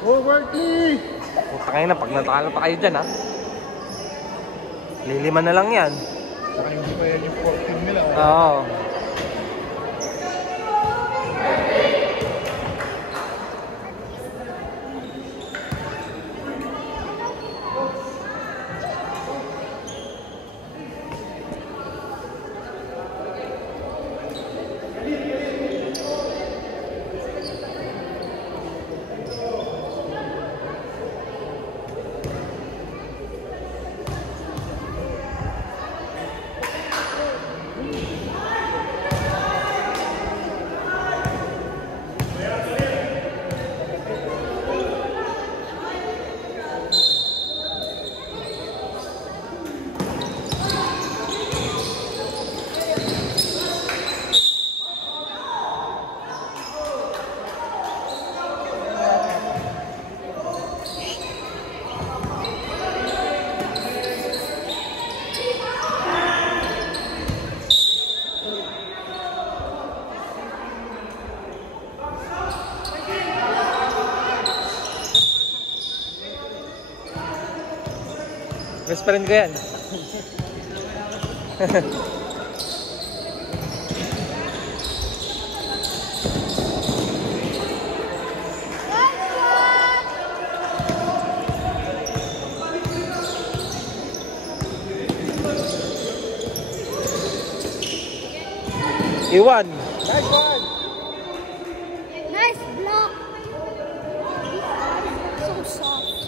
Oh, Berkeley! Puta kayo na, pag natalo pa kayo dyan ha. Lilima na lang yan. Saka hindi pa yan yung 14 nila. Oo. Best friend ko yan. Iwan. Nice one! Nice block. So soft.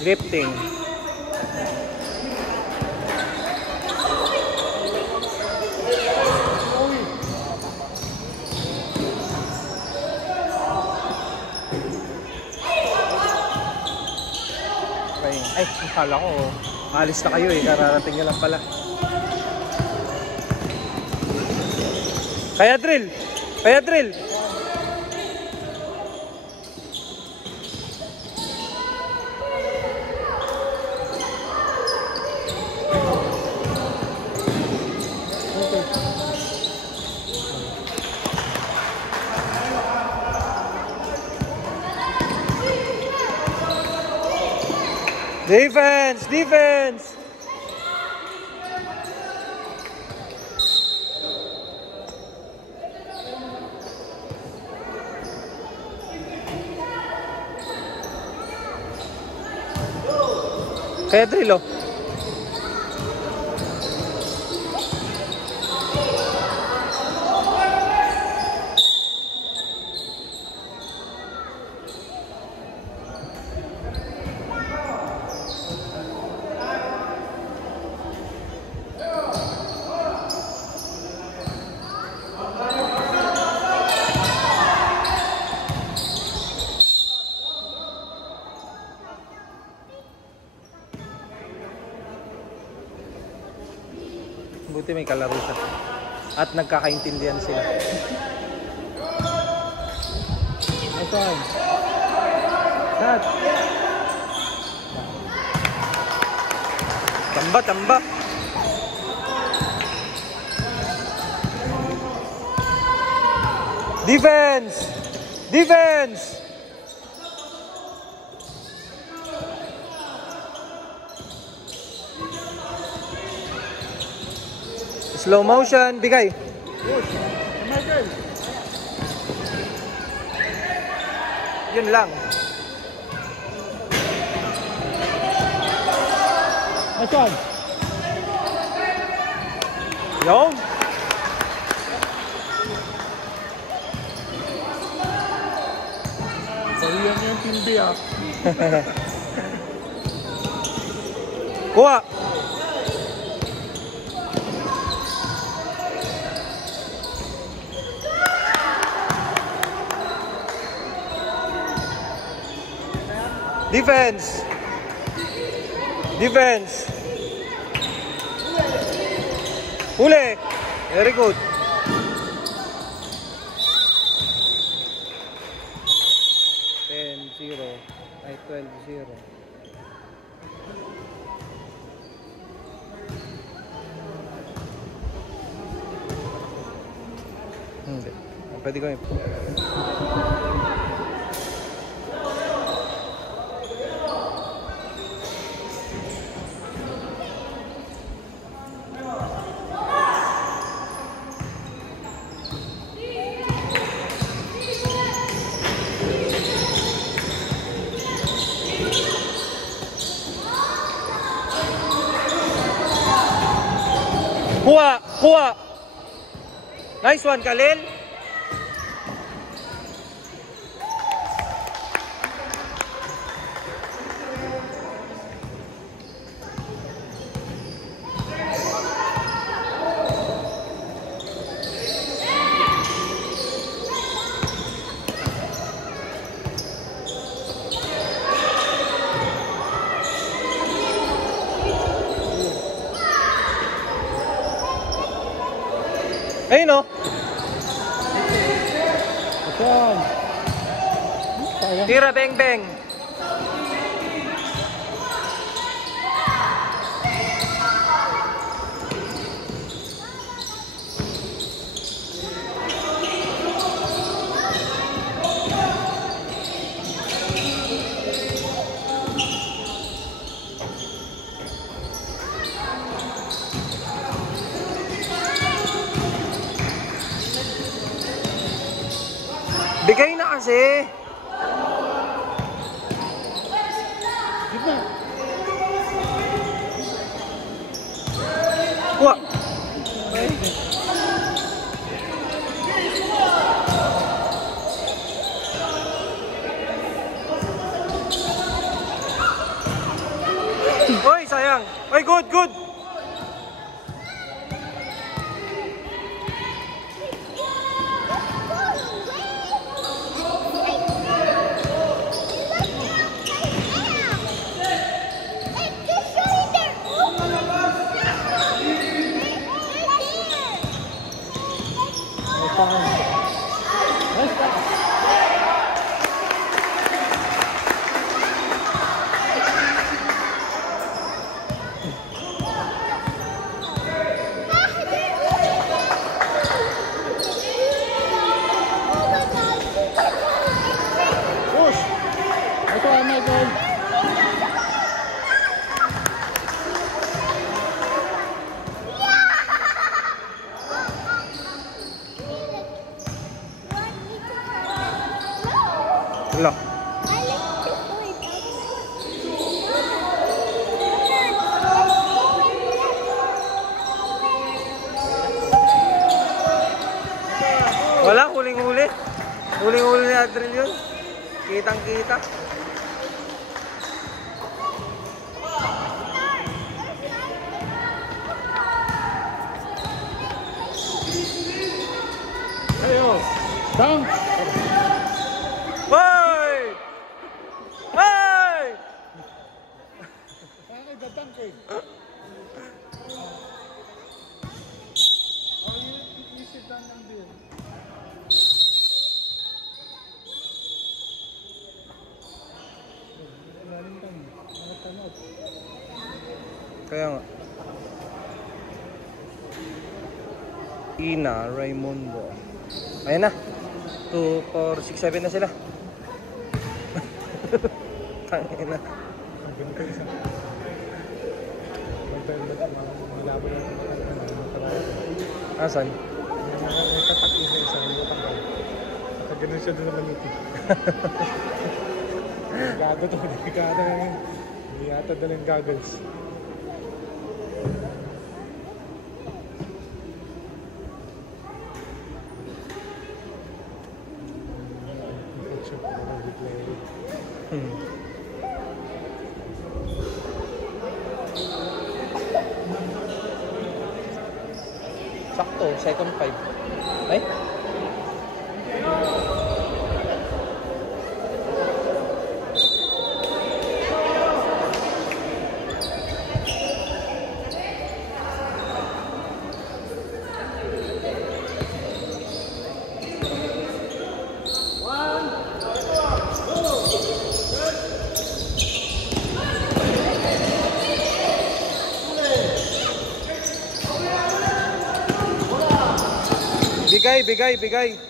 Lifting. Ay, akala ko alis na kayo eh, kararating nyo lang pala. Kaya drill! Kaya drill! Defense! Defense! Kaya drill oh. Buti may kalaro siya. At nagkakaintindihan sila. Nice one! Cut! Tamba, tamba! Defense! Defense! Slow motion, bigay. Push! Michael! Yun lang. Nice one! Yung. Bawian niyo yung team B ah. Kuha. Defense. Defense. Huli. Very good. Ay 12-0. Hindi. Pwede ko yun. Kuha! Kuha! Nice one, Khalil! Ayun o! Ayan. Sayang. Tira, beng beng! Bigay na kasi! Gitna. Kuha! Oy, sayang! Oy, good, good! Nice pass. Push. Nice one, Michael. Wala. Wala, huling-huli. Huling-huli ni Adriel yun. Kitang-kita. Ayos. Dunk. Hoy! Hoy! Bakit dadunk eh? Oh, you sit down and do it. Lalim kami. Nakatanood. Kaya nga. Ina, Raimundo. Ayan na. 2, 4, 6, 7 na sila. Tangin na. Ang ganito isa. Malaban natin. Asan? May katak isa isa. Nakaganon siya doon sa maniti. Gago to. Delikado na yun. Hindi yata dalang goggles. Sakto, second 5. Ay? Bigay, bigay, bigay.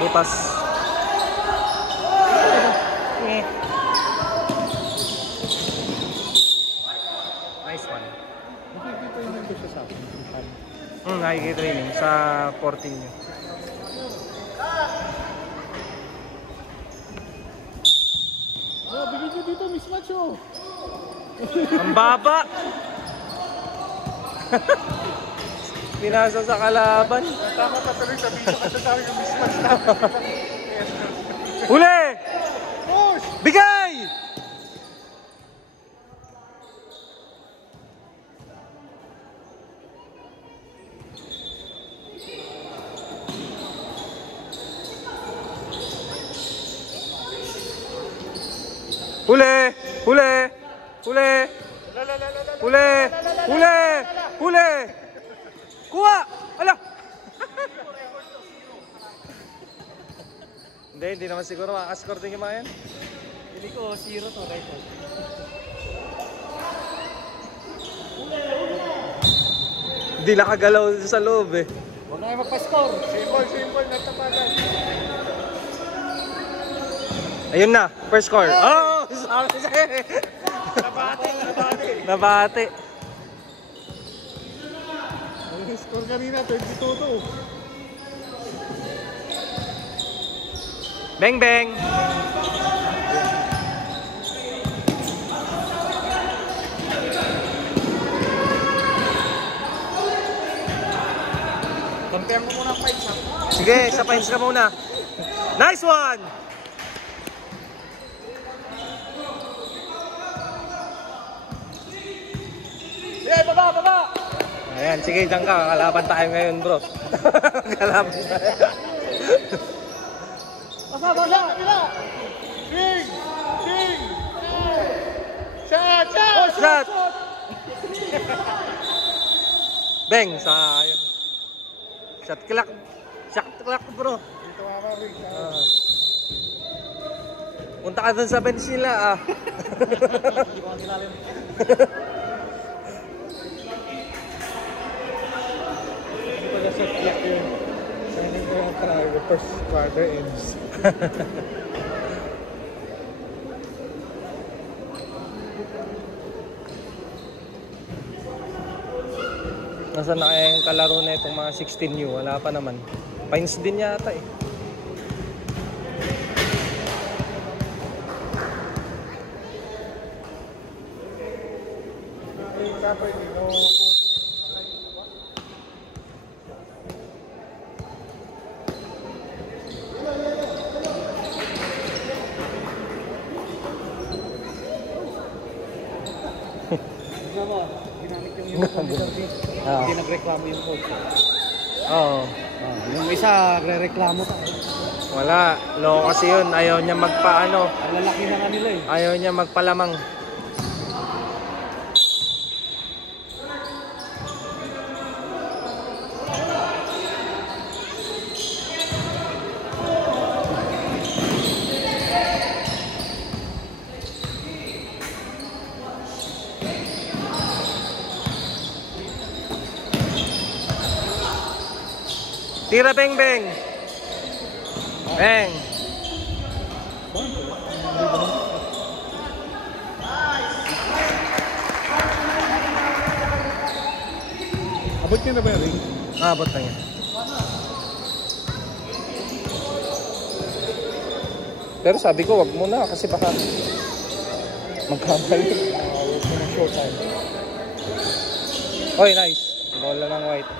Butas. Nice one. Nakikita yun nandun siya sa akin. Nakikita training sa 14 nyo. Oh, bigyan nyo dito, mismatch oh. Ang baba! Pinasa sa kalaban. Tama pa tuloy sa video kasi sa akin yung mismatch na. Huli! Push! Bigay! Huli! Huli! Huli! Huli! Huli! Huli! Kuha! Ala! Hindi naman siguro makakascore din yung mga yan. Hindi ko 0 to record. Hindi nakagalaw sa loob eh. Huwag na kayo magpa-score. Simple, natapagan. Ayun na, first score. Oh! Sabi sa'yo eh. Nabate. Nabate. Ang score kanina, 22 to. Bang bang! Compare mo muna ang fights ha. Sige, sa points ka muna. Nice one! Yeah, baba! Ayan, sige dyan ka. Kalaban tayo ngayon bro. Kalaban tayo. Basa! King! Shot! Shot! Bang! Sayang. Shot clock. Shot clock bro. Dito mama, Rick. Punta ka dun sa bench nila ah. Hindi ko kasilalim. Hindi ko na shot clock yun. Sana ko yung talaga first quarter ends. Nasaan na kaya yung kalaro na itong mga 16U? Wala pa naman. Pines din yata eh. Hindi nagreklamo yung coach. Oo. Yung isa, nagreklamo pa. Wala. Loko kasi yun. Ayaw niya magpaano. Ang lalaki na kanila eh. Ayaw niya magpalamang. Tira beng beng. Beng. Abot niya na ba yung ring? Abot na yan. Pero sabi ko wag muna kasi baka magkabalik. Huwag mo na short time. Oy, nice. Bola ng white.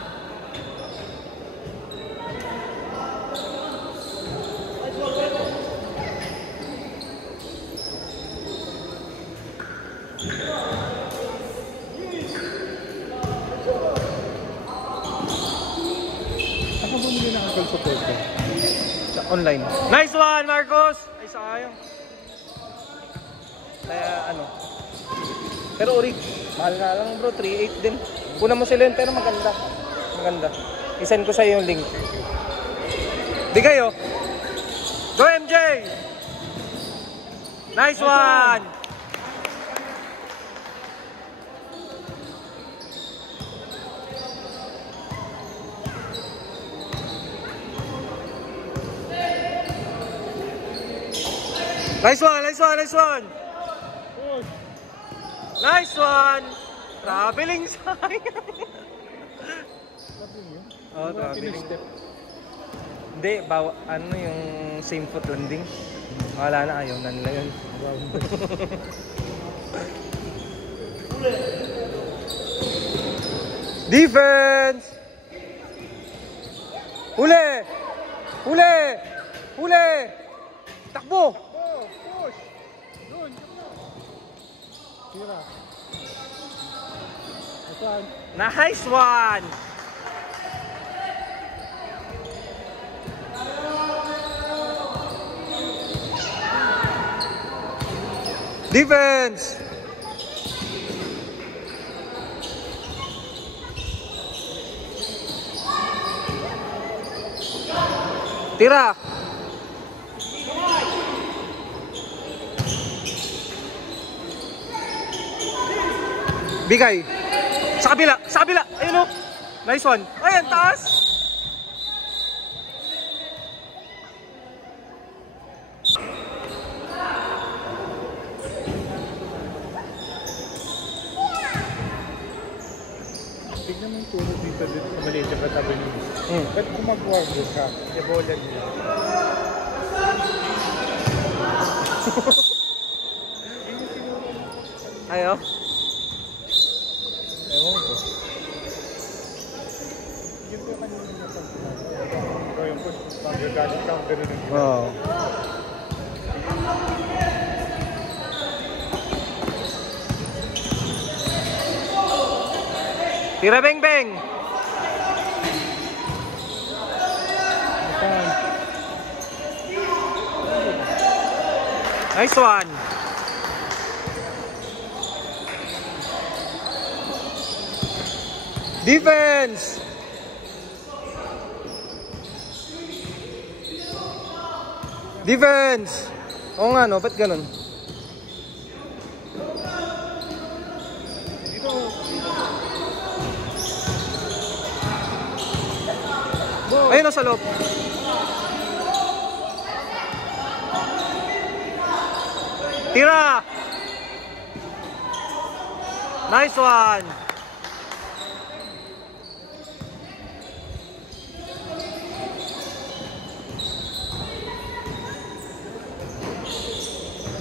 Ako bumili na ang goal sa Thursday. Online. Nice one, Marcos! Ay, sayang. Kaya ano. Pero Uri, mahal nga lang bro, 3.8 din. Kunan mo sila yun, pero maganda. Maganda. Isend ko sa iyo yung link. Di kayo. Go MJ! Nice one! Nice one, nice one, nice one! Nice one! Traveling sayang! Oh, traveling. Hindi, ano yung same foot landing? Wala na, ayaw na nila yun. Defense! Huli! Huli! Huli! Takbo! Push! Doon! Tira. Asan? Nice one! Defense! Tira! Bigay! Sa kabila! Sa kabila! Ayun o! Nice one! Ayan, taas! Tignan mo yung turo dito sa maliit na katabi niyo. Ba't gumagawa ka? Ebola nila. Ayo. Ewan ko. Yun ko kanina na pag-ginagawa. Yung push, magagalit ka ang ganun ang ginagawa. Oo. Tira beng beng. Nice one. Defense. Defense. Oo nga no, ba't ganun? Ayun o sa loob. Tira! Nice one!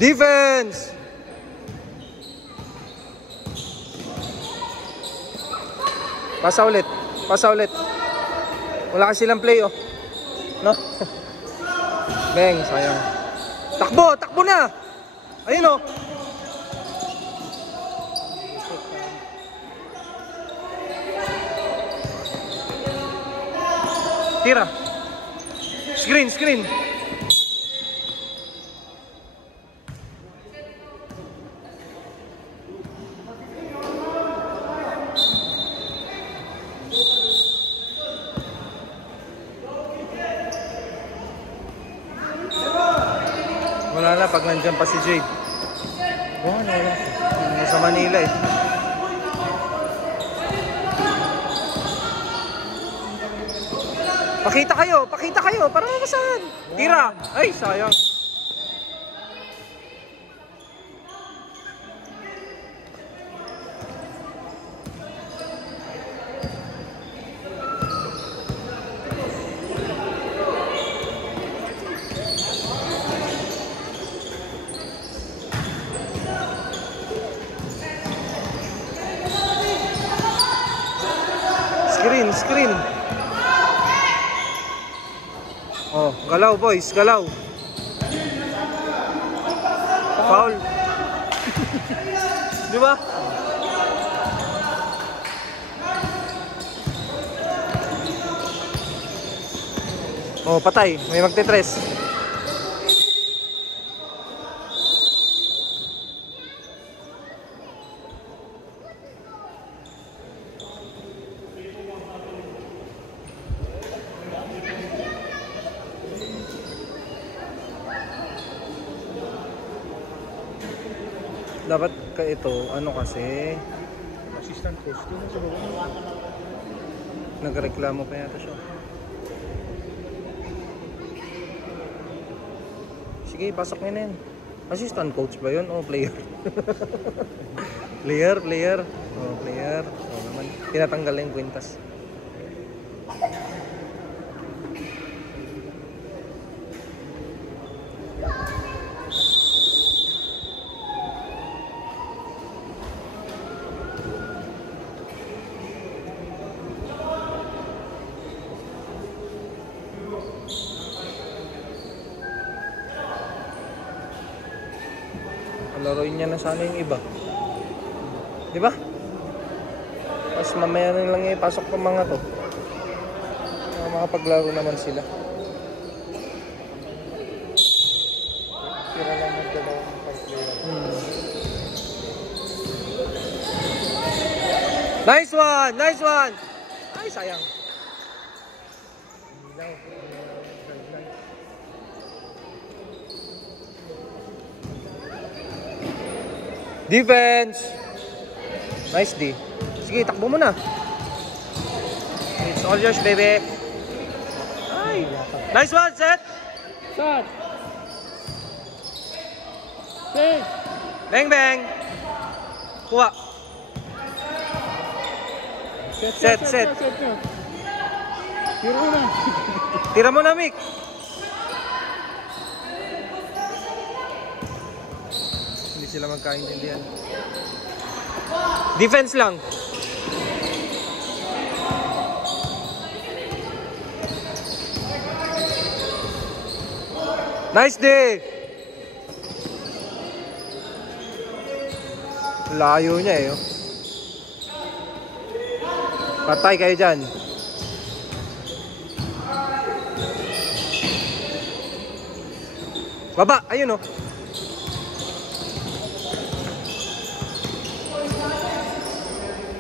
Defense! Pasa ulit. Pasa ulit. Wala kasi silang play, oh. No? Beng, sayang. Takbo! Takbo na! Ayun, oh. Tira. Screen, screen. Wala na pag nandiyan pa si Jade. Wala. Sa Manila eh. Pakita kayo para mabasahan. Tira. Ay, sayang. Screen. Oh, galaw boys, galaw. Foul. Di ba? Oh, patay. May magtitres. Dapat ka ito, ano kasi, Assistant coach. Doon sa baba. nagreklamo pa yata siya. Sige, pasok niya na yan. Assistant coach ba yun? O player? player. O player. O naman, tinatanggal na yung kwintas. Laruin niya na sana yung iba. Di ba? Tapos mamaya na lang ipasok ng mga to. Makapaglaro naman sila. Tira lang magdalawang 5 player. Nice one! Nice one! Ay, sayang. Ilaw. Sideline. Defense! Nice D. Sige, takbo mo na. It's all yours, baby. Ay! Nice one, set! Shot! Save! Bang, bang! Kuha. Set. nyo. Tira mo na. Tira mo na, Mick. Hindi sila magkaintindihan. Defense lang. Nice day. Layo niya eh. Oh. Patay kayo dyan. Baba, ayun oh.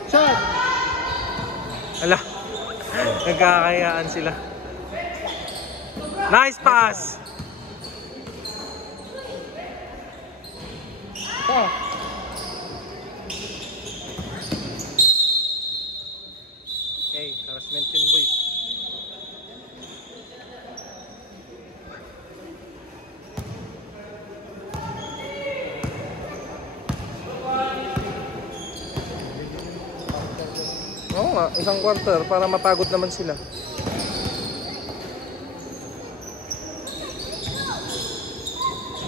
Shot! Ala, nagkakayaan sila. Nice pass! Ito. Hey, harassment yun boy. Oo nga, isang quarter para mapagod naman sila.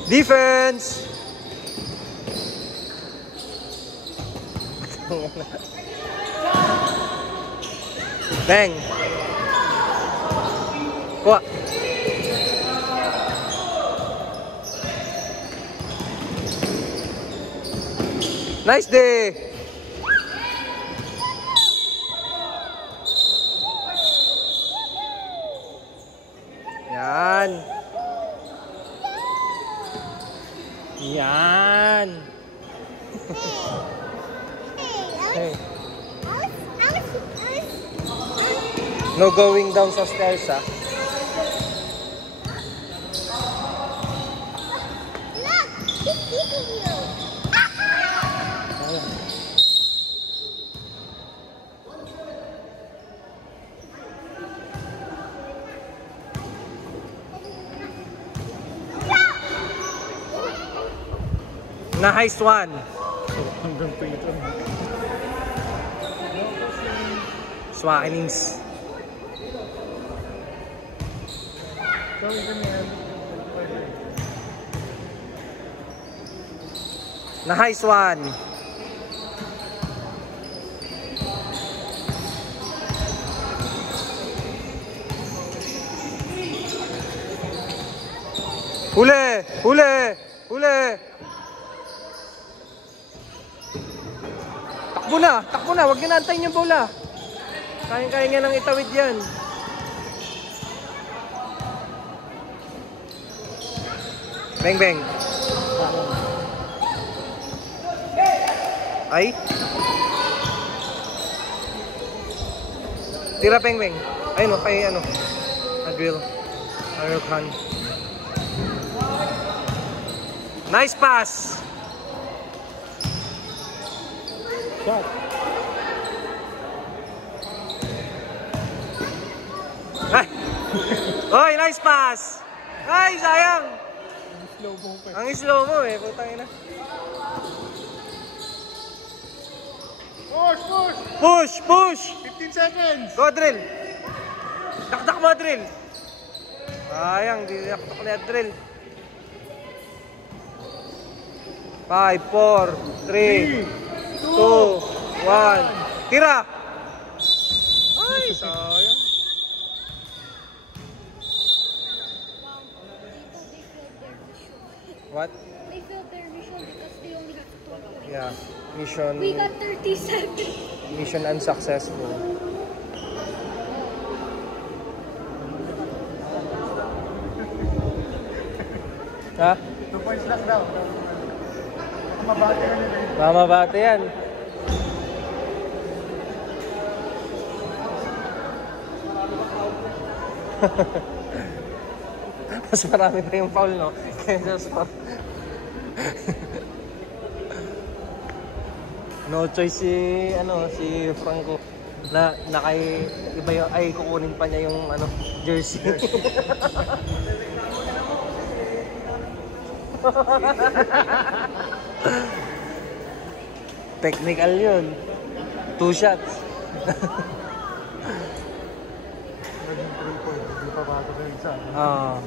Defense! Bang! Kuha! Nice day! Yan! Yan! Hey. No going down sa stairs, ah. Look, he's eating you. Nice one. Hanggang pito. Swakenings. Sorry, ganyan. Nice one. Huli! Huli! Huli! Takbo na! Takbo na! Huwag nyo na antayin yung bola. Kaya-kaya nga nang itawid yan. Bang bang. Ay. Tira bang bang. Ayun o, kay ano. Adriel. Adriel Khan. Nice pass. shot. Ay! Oy, nice pass! Ay, sayang! Slow mo pa. Ang slow mo eh, putang ina. Push, push! Push, push! 15 seconds! Go, drill! Dakdak mo, drill! Sayang, di dakdak na drill. 5, 4, 3, 2, 1. Tira! Ay, sayang. What? They failed their mission because they only have 2 points. Yeah, mission We got 30 seconds. mission unsuccessful. Ha? 2 points lang daw. Mabati ka nila. Mamabate yan. Mas marami pa yung foul, no? Kaya sa no choice si Franco na nakay iba yung, ay kukunin pa niya yung jersey. Technical yun. 2 shots. Naging 3 points. Hindi pa bago na yung isa. Ah.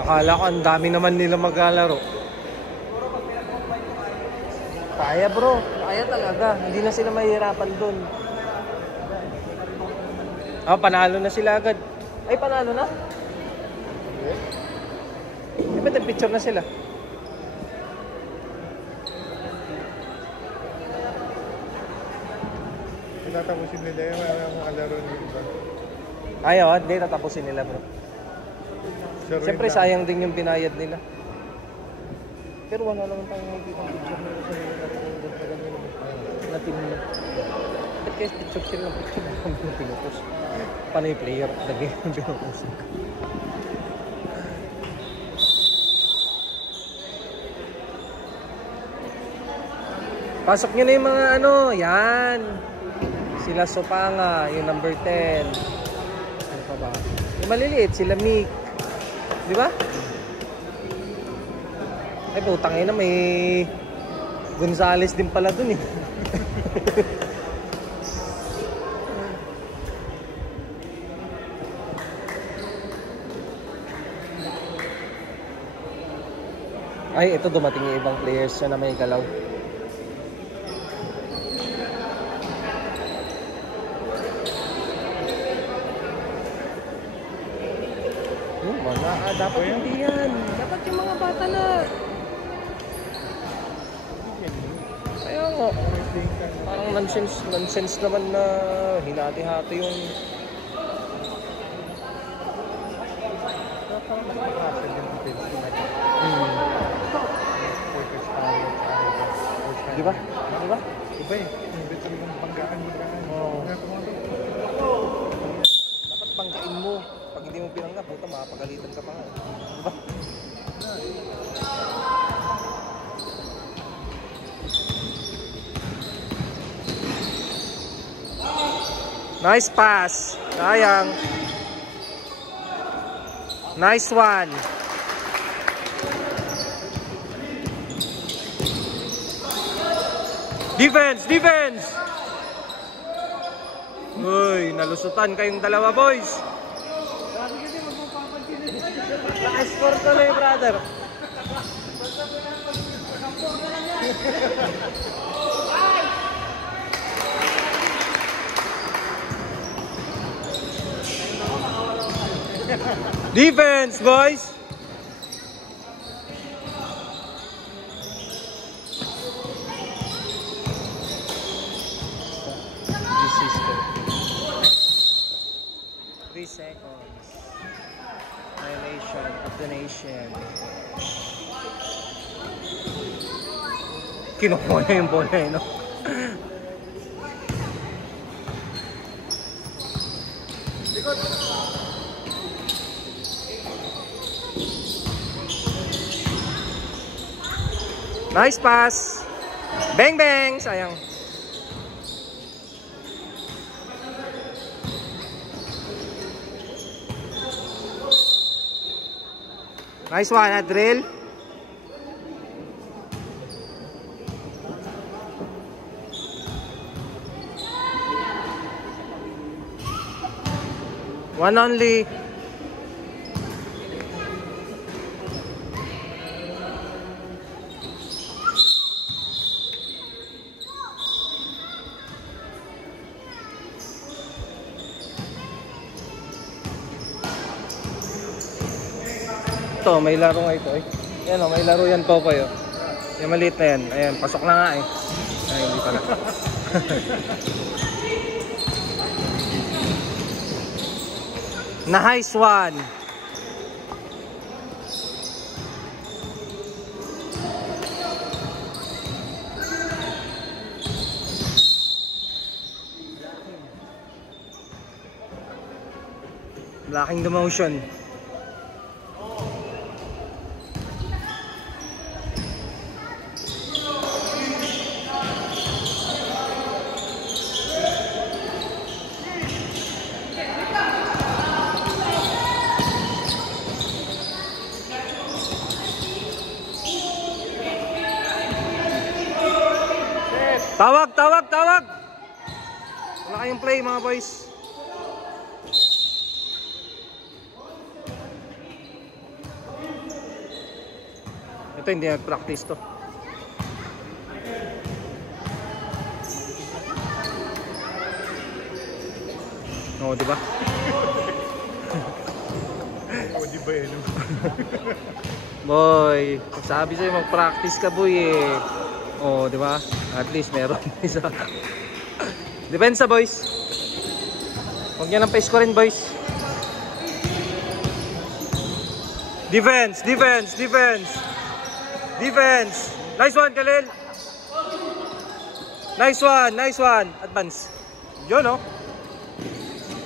Akala ko ang dami naman nila maglalaro. Kaya bro, kaya talaga. Hindi na sila mahihirapan dun. Ah, panalo na sila agad. Ay, panalo na? Di ba picture na sila? Tinatapusin nila yung mga laro nila. Ayaw, hindi tatapusin nila bro. Siyempre sayang din yung binayad nila. Pero wala naman tayong makikita ng picture nila sa na team nila. Ba't kaya picture sila ng picture ng pinutos? Paano yung player? Lagi yung pinutos. Pasok nyo na yung mga yan. Sila Sopanga, yung number 10. Ano pa ba? Yung maliliit, sila Mick. Di ba? Ay, putang ina, may Gonzales din pala dun eh. Ay, ito dumating yung ibang players na may galaw. Wala, dapat hindi yan. Dapat yung mga bata na. Kaya nga, parang nonsense naman na hinati-hati yung Di ba? Di ba? Iba eh. Hindi talagang banggaan. Oo. Dapat banggain mo. Pag hindi mo pinanggap, puta, makapagalitan ka pa nga. Di ba? Nice pass. Sayang. Nice one. Defense! Defense! Uy, nalusutan kayong dalawa, boys. Naka-score tuloy, brother. Defense, boys. Seconds. Violation of the nation. Kinukuha na yung bola eh, no? Nice pass. Bang bang. Sayang. Nice one, Adriel. One only. Ito, may laro nga ito eh. Yan o, may laro yan po kayo. Yung maliit na yan. Ayan, pasok na nga eh. Ay, hindi pala. Nice one. Blocking the motion. Tawag, tawag, tawag! Wala kayong play mga boys. Ito hindi nag-practice to. Oo, di ba? O, di ba yun? Boy, sabi sa'yo mag-practice ka boy eh. Oh, di ba? At least meron isa. Depensa boys. Huwag niyo lang pa-score rin boys. Defense, defense, defense. Defense. Nice one, Khalil. Nice one, nice one. Advance. Yun, oh.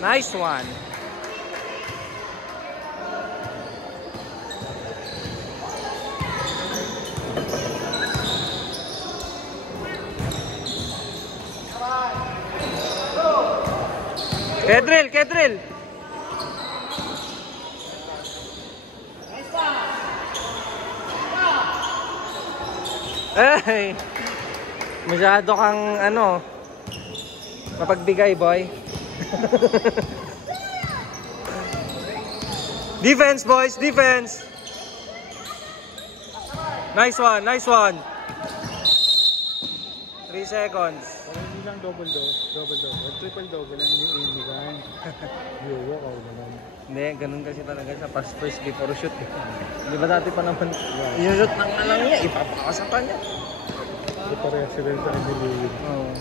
Nice one. Kedril, Kedril. Hey, masyado kang ano, mapagbigay boy. Defense boys, defense. Nice one, nice one. 3 seconds. Hindi lang double, triple double lang yung inigan. Yoyo ka naman. Hindi, ganun kasi talaga sa pass first before shoot. Di ba dati pa naman, yung shoot ng alang niya, ipapakasapan niya. Hindi pareha sila sa kanilin. Oo.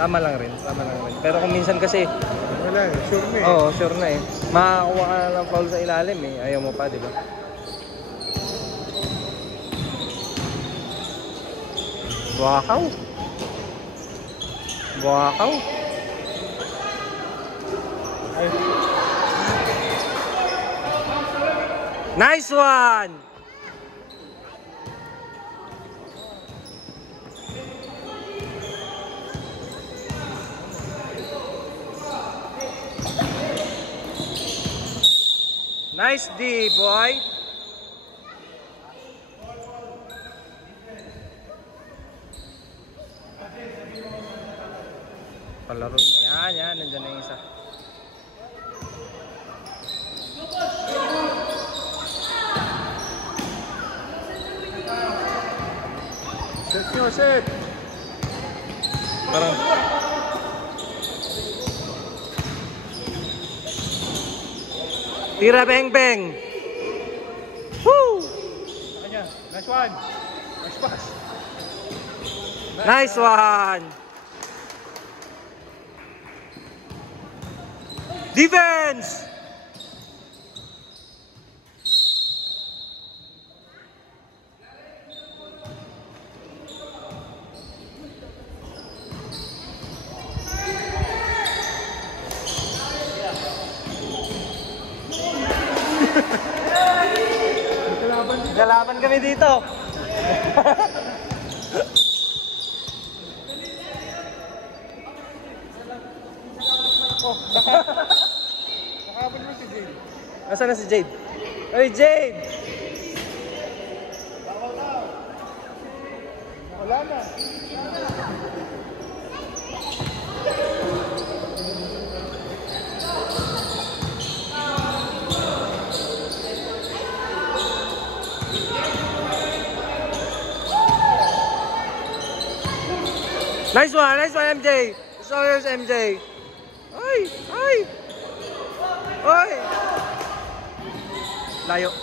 Tama lang rin, tama lang rin. Pero kung minsan kasi, Wala eh, sure na eh. oo, sure na eh. Makakuha ka na ng foul sa ilalim eh. Ayaw mo pa, di ba? Wakaw. Wakaw. Ay, Nice one! Nice D, boy! Palaro. Yan, yan. Nandiyan na yung isa. set nyo, set! Parang... Tira beng beng! Woo! Kanya, nice one! Nice pass! Nice one! Defense! Galaban kami dito. ako. Nakahabol mo si Jade. Nasaan na si Jade? Hey, Jade! Wala na. Nice one, MJ! So here's MJ. Ay! Ay! Ay! Layo.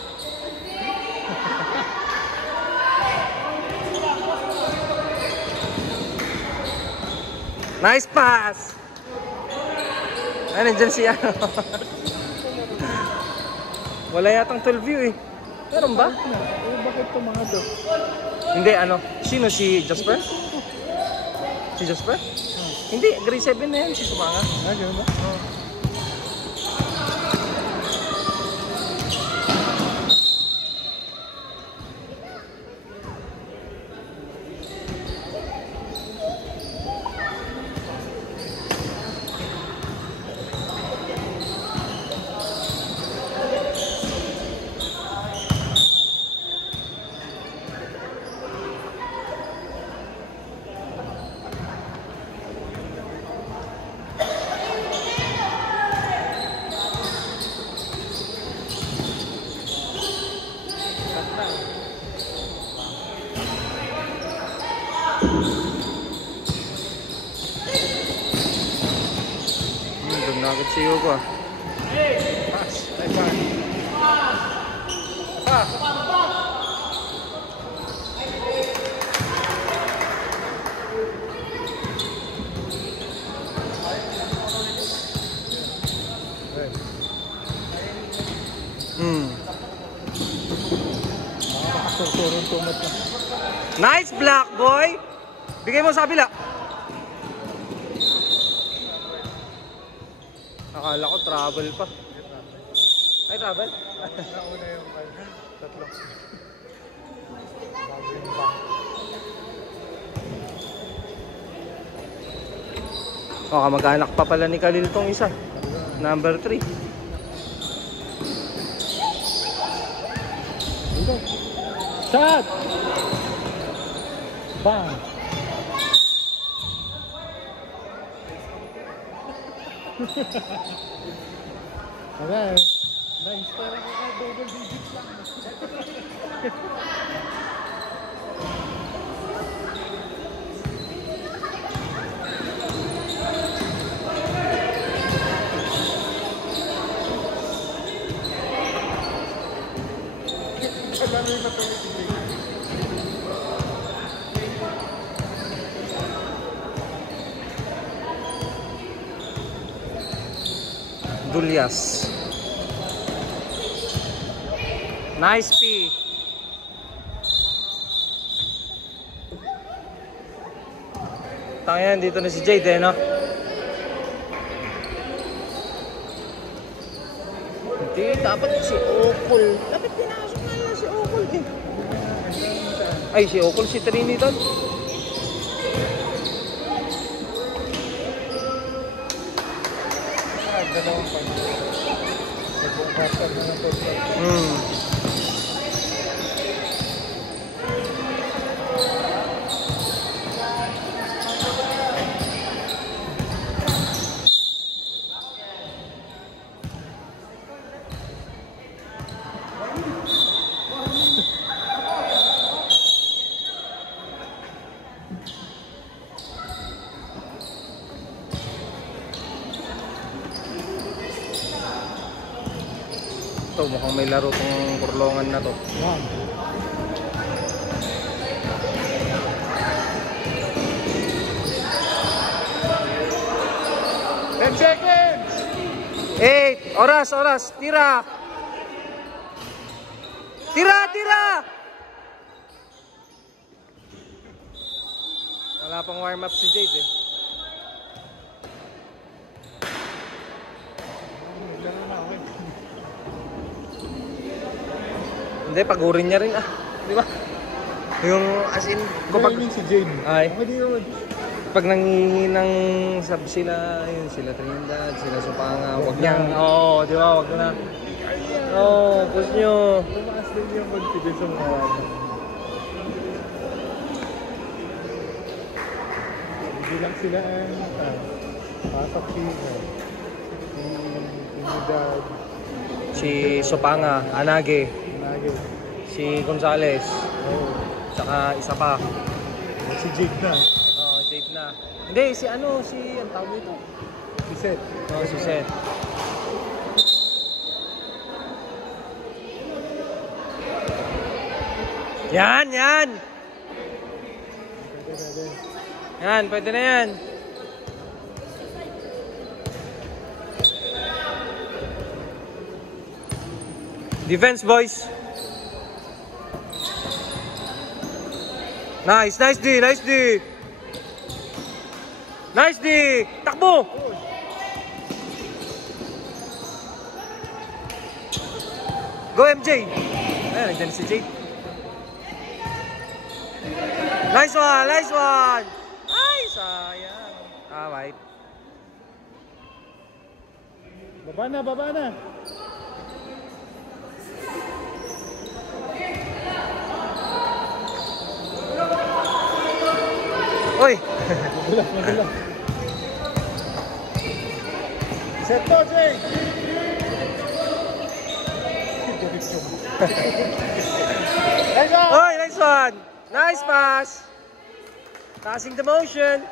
Nice pass! Ay, nandyan siya. Wala yatang 12 view eh. Meron ba? Bakit ito mga to? Hindi, ano? Sino? Si Jasper? Si Jasper? Hindi, grade 7 na yan. Si Sumanga. Gano'n ba? Doon na agad si Yuko ah. Pass. Nice one. Pass. Turturong tumat na. Nice block, boy! Bigay mo sa kabila. Akala ko travel pa. Ay, travel? Nauna yung tatlo. O, kamag-anak pa pala ni Khalil tong isa. Number 3. Shot! Bang! Wala eh. Nice. Pero double digits lang. Kailangan yung matulog. Dulyas. Nice P. Tangan dito na si Jade eh, no? Hindi, dapat si Okol. Dapat pinasok na lang si Okol eh. Ay, si Okol, si Trinidad. Dalawang pang. Nag-uungkasal na ng total. Ito, mukhang may laro tong kurlongan na to. Yan. 10 seconds! 8! Oras! Tira! Tira! Wala pang warm up si Jade eh. Laro na ako eh. Hindi, pagurin niya rin ah. Di ba? Yung as in, Kapag si Jane. Ay. Hindi naman. pag nangihingi ng sub sila, yun, sila Trinidad, sila Supanga, wag niyang, oo, di ba, wag na. Oo, push nyo. Tumaas din yung confidence ng mga hindi lang sila ang pasok Trinidad, Si Supanga, Anage, Nage. si Gonzales, Oh, tsaka isa pa. si Jake na. Oo, Jade na. Hindi, si ano, si, ang tawag dito? Si Seth. Oo, si Seth. Yan, yan! Pwede. Yan, pwede na yan. Defense, boys. Nice, nice D, nice D. Nice D. Takbo. Go MJ. Ayun, nandiyan si Jade. Nice one, nice one. Ay, sayang. Alright. Baba na, baba na. Uy. Magulang. Set to, Jake! Nice one! Uy, nice one. Nice pass. Passing the motion.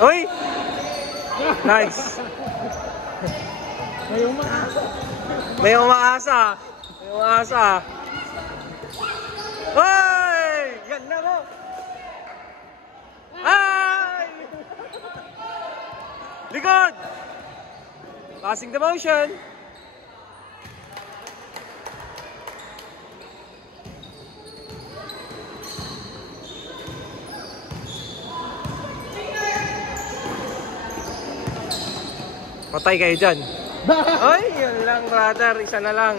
Uy. Nice. May umaasa. May umaasa. May umaasa. Hoy! Yan na mo. Ay! Likod! Passing the motion. Patay kayo dyan. Ay, yun lang brother. Isa na lang.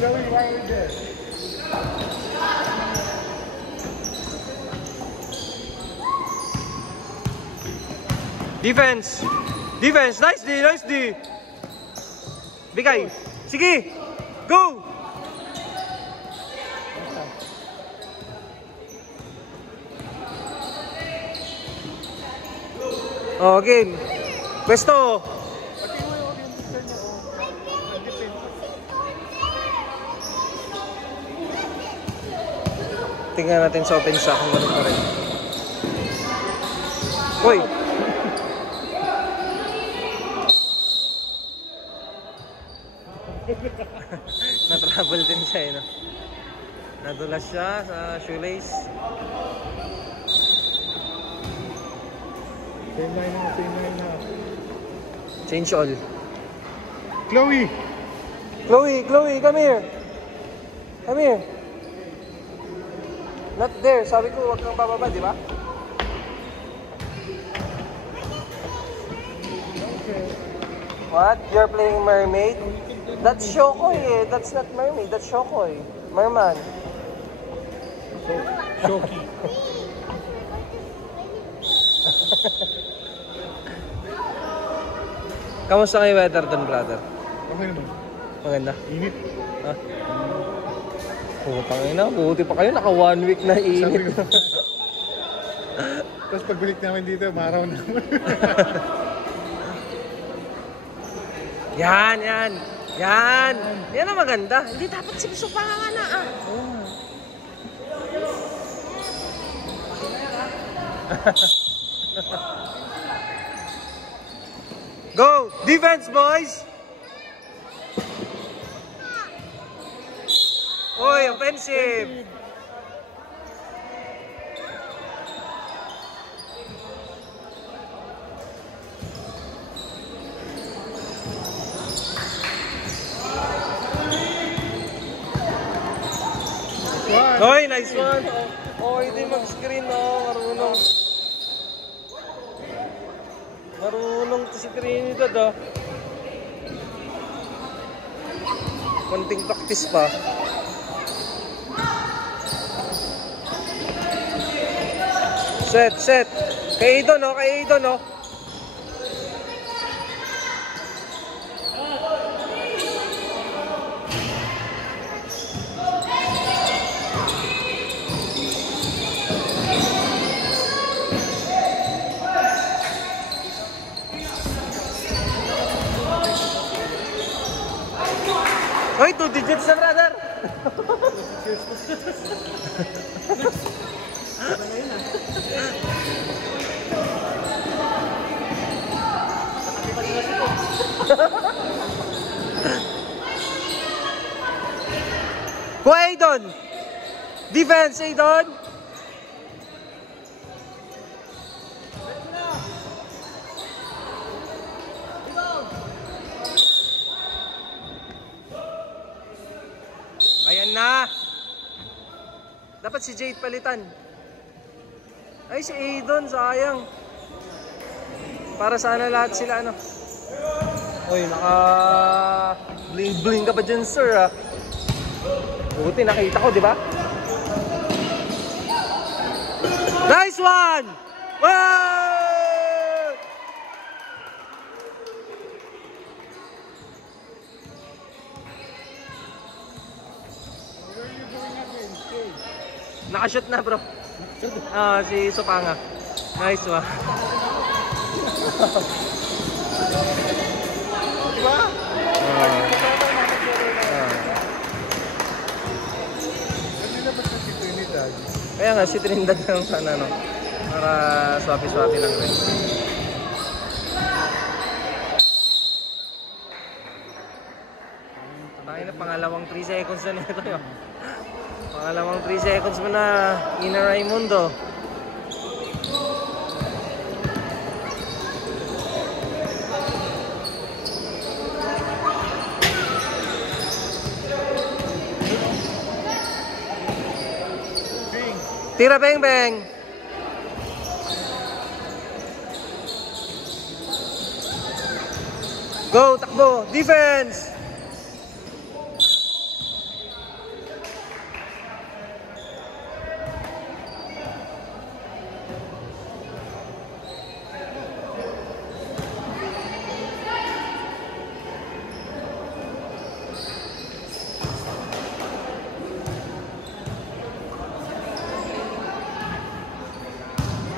Joey, why are we there? Defense! Defense! Nice D! Nice D! Bigay! Sige! Go! Oh, game! Pwesto! Pati mo yung picture niya, oh. Tingnan natin sa open shot kung ano pa rin. Uy! Na-trouble din siya eh, no? Nadulas siya sa shoelace. Same line na. Change all. Chloe! Chloe! Chloe! Come here! Come here! Not there. Sabi ko, huwag kang bababa, di ba? What? You're playing mermaid? That's Shokoy eh. That's not mermaid. That's Shokoy. Merman. Shoki. Kamusta kayo weather doon, brother? Okay naman. Maganda. Init. Ha? Putang ina, buti pa kayo. Naka 1 week na init. Tapos pagbalik namin dito, maraw naman. Yan, yan. Yan. Yan ang maganda. Hindi dapat sinusupangan na ah. Go! Defense, boys! Oy, offensive! Hoy, nice one. Oh, hindi mag-screen, oh. Marunong. Marunong to si Trinidad, oh. Konting practice pa. Set. Kay Aidon, oh. Kay Aidon, oh. Hoy, 2 digits na, brother. Kuha, Aidon. Defense, Aidon. Ayan na. Dapat si Jade palitan. Ay, si Aidon, sayang. Para sana lahat sila, ano. Uy, naka bling-bling ka pa dyan, sir, ah. Buti, nakita ko, di ba? Nice one! Wow! Nakashoot na, bro. Si Sopanga. Nice one. Diba? Hindi na ba si Trinidad? Kaya nga, si Trinidad lang sana, no? Para swapi-swapi lang rin. Tayo na, pangalawang 3 seconds na nito yun. Pangalawang 3 seconds mo na, Ina Raimundo. Tira, beng beng. Go, takbo, defense.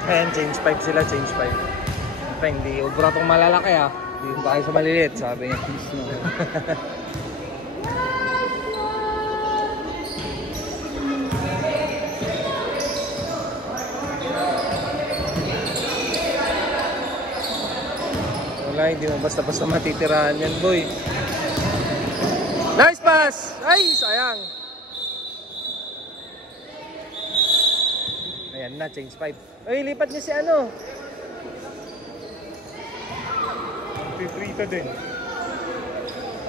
Ayan, change 5 sila, change 5. Siyempre, hindi ubra itong malalaki, ah. Hindi tayo sa maliliit, sabi niya. Wala, hindi mo basta-basta matitirahan yan, boy. Nice pass! Ay, sayang! Ayan na, change 5. Ay, lipat niya si ano. 3-3 din.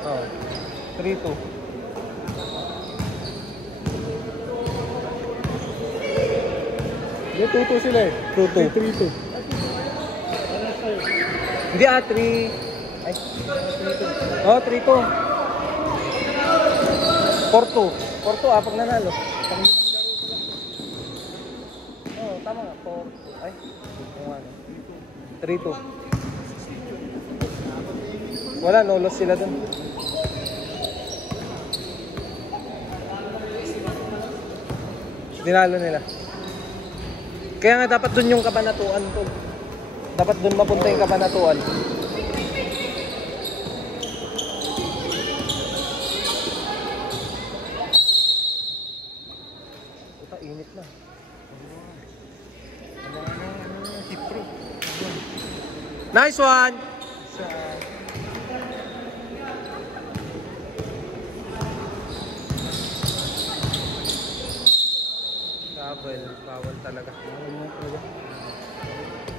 Oh, 3-2. Hindi, 2-2 sila eh. 2-2. 3-2. Hindi, 3. Ay. Oh, 3-2. 4-2. 4-2, pag nanalo. Oh, tama nga. 4. Ay, 3-2. Wala, no loss sila dun. Dinalo nila. Kaya nga dapat dun yung kabanatuan ko. Dapat dun mapunta yung kabanatuan. Puta, init na. Nice one! Bawal talaga.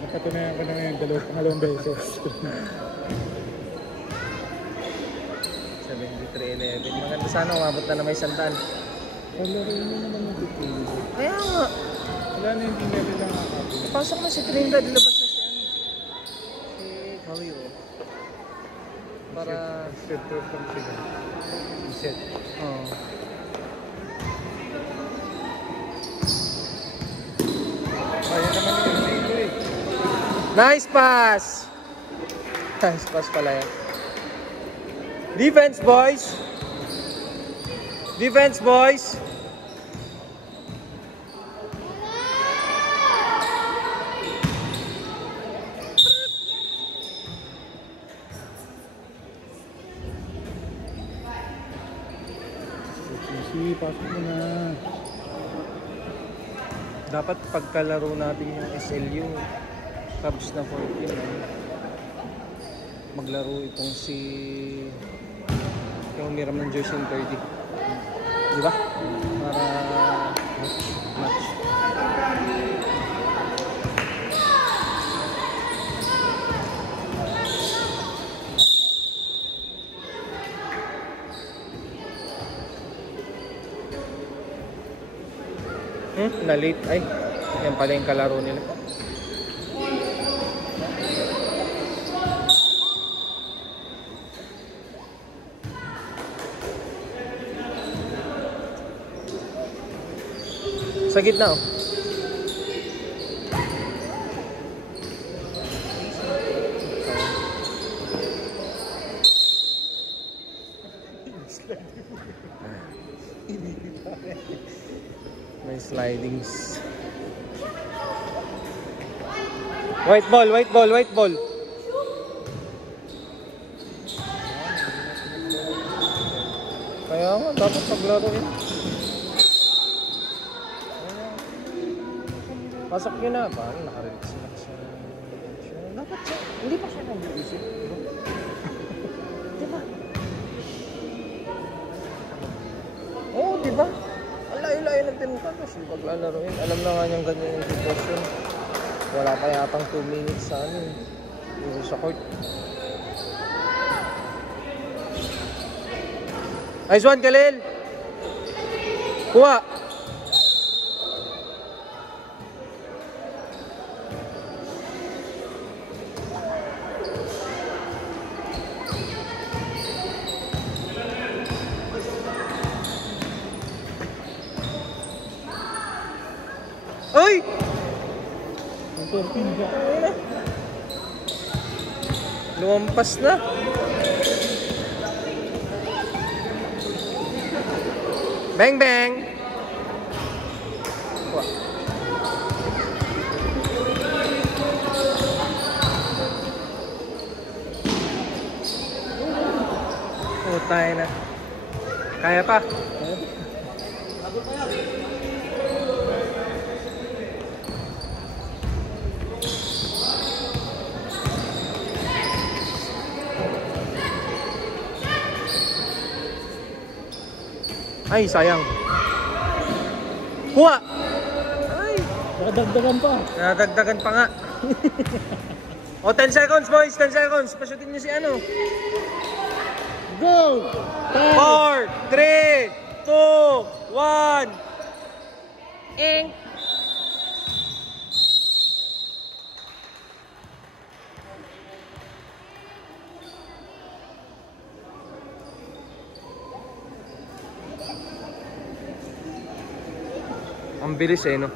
Nakatunayan ko na ngayon, pangalawang beses. 73-11. Maganda sana umabot na may 100. Palaro mo naman yung pipili. Kaya nga. Wala na hindi na rin nakakapin. Pasok na si Trinidad, dilabas na si ano. Si Kawi, oh. Para... Set proof lang sila. Set. Oh. Kaya naman yung dito eh. Nice pass! Nice pass pala yan. Defense, boys! Defense, boys! Easy, pasok mo na. Dapat pagkalaro natin yung SLU, Cubs na 14, maglaro itong si yung umiram ng jersey ng 30. Di ba? Para match. Na-late. Ay, yan pala yung kalaro nila. Sa gitna, oh. May slidings. White ball, white ball, white ball. Kaya nga, dapat paglaro yun. Pasok yun na. Paano nakarelax sila sa... Dapat siya. Hindi pa siya nag-iisip. Diba? Oo, diba? Ang layo-layo ng tinutan kasi paglalaro yun. Alam na nga niyang ganyan yung sitwasyon. Wala pa yatang 2 minutes sa ano eh. Dito sa court. Nice one, Khalil! Kuha! Ay! Ang 14 ba? Lumampas na. Bang bang. Wah. Oh, tayo na. Kaya pa. Ay, sayang. Kuha! Ay! Nakadagdagan pa. Nadagdagan pa nga. O, 10 seconds, boys. 10 seconds. Pasutin niyo si ano. Go! 4, 3, 2, 1. Ing! Ang bilis eh, no?